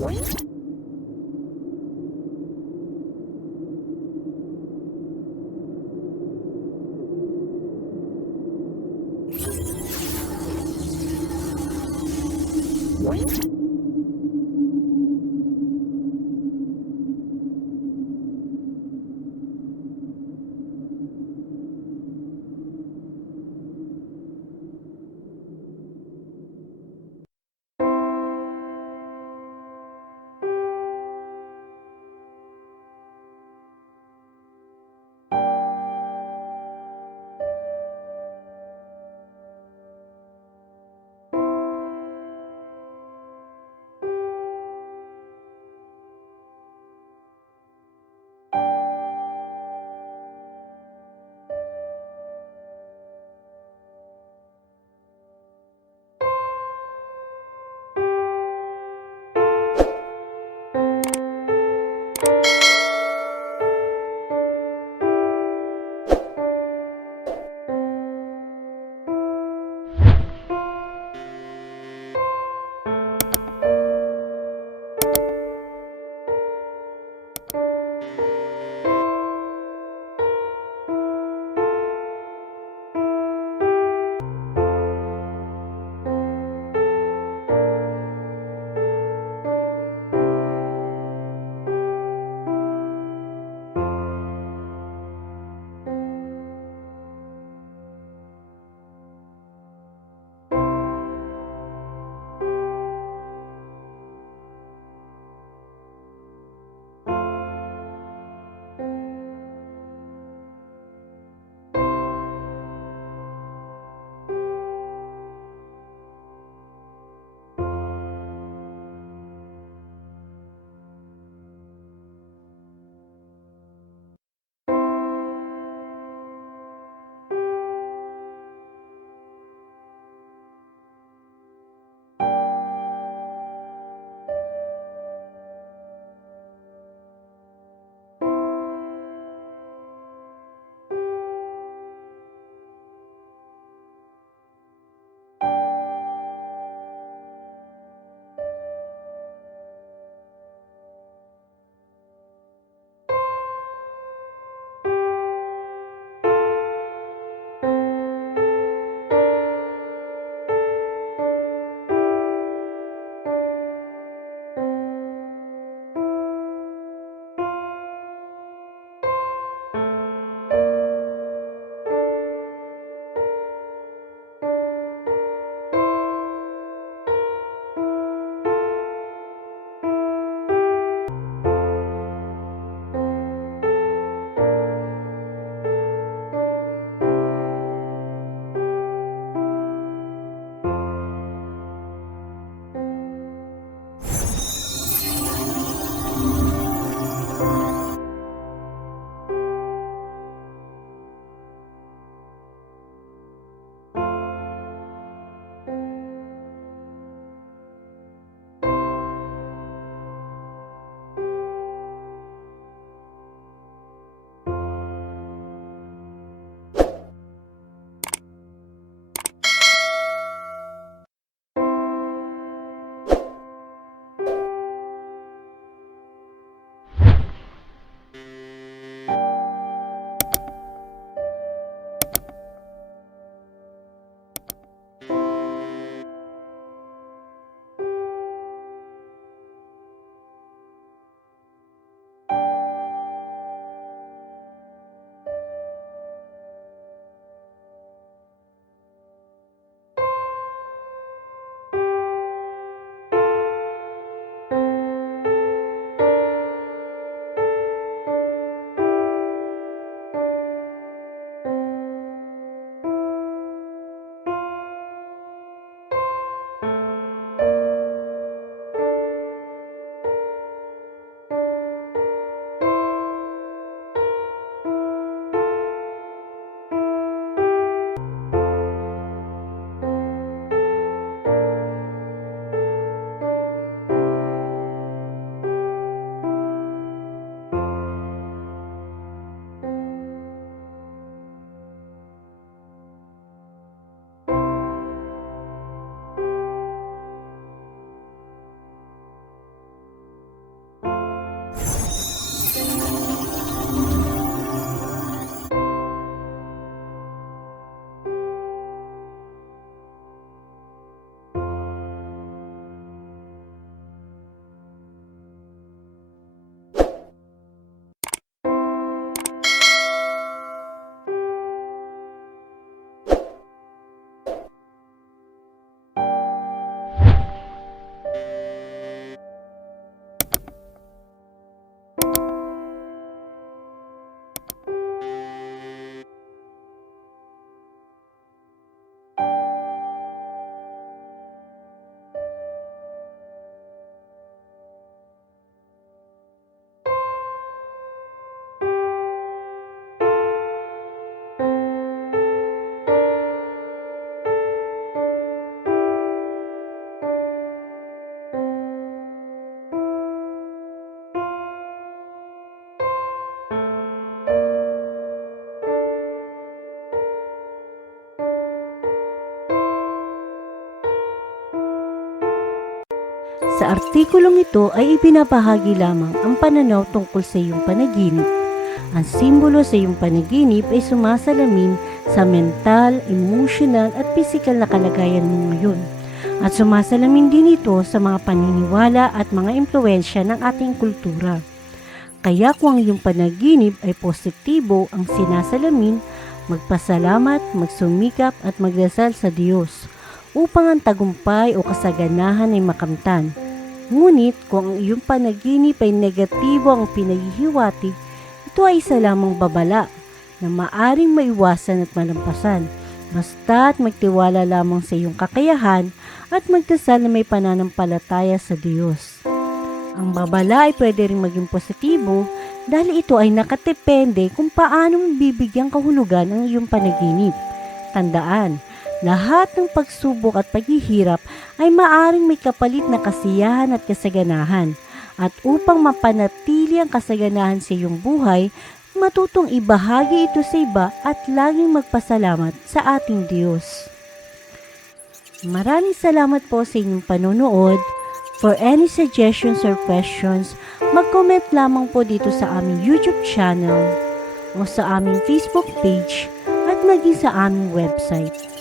What? Sa artikulong ito ay ibinabahagi lamang ang pananaw tungkol sa iyong panaginip. Ang simbolo sa iyong panaginip ay sumasalamin sa mental, emotional at physical na kalagayan mo ngayon. At sumasalamin din ito sa mga paniniwala at mga impluensya ng ating kultura. Kaya kung ang iyong panaginip ay positibo ang sinasalamin, magpasalamat, magsumikap at magdasal sa Diyos upang ang tagumpay o kasaganahan ay makamtan. Ngunit kung ang iyong panaginip ay negatibo ang pinaghihiwatig, ito ay isa lamang babala na maaring maiwasan at malampasan. Basta't magtiwala lamang sa iyong kakayahan at magdasal na may pananampalataya sa Diyos. Ang babala ay pwede rin maging positibo dahil ito ay nakatepende kung paano mo bibigyang kahulugan ang iyong panaginip. Tandaan, lahat ng pagsubok at paghihirap ay maaring may kapalit na kasiyahan at kasaganahan. At upang mapanatili ang kasaganahan sa iyong buhay, matutong ibahagi ito sa iba at laging magpasalamat sa ating Diyos. Maraming salamat po sa inyong panonood. For any suggestions or questions, mag-comment lamang po dito sa aming YouTube channel o sa aming Facebook page at maging sa aming website.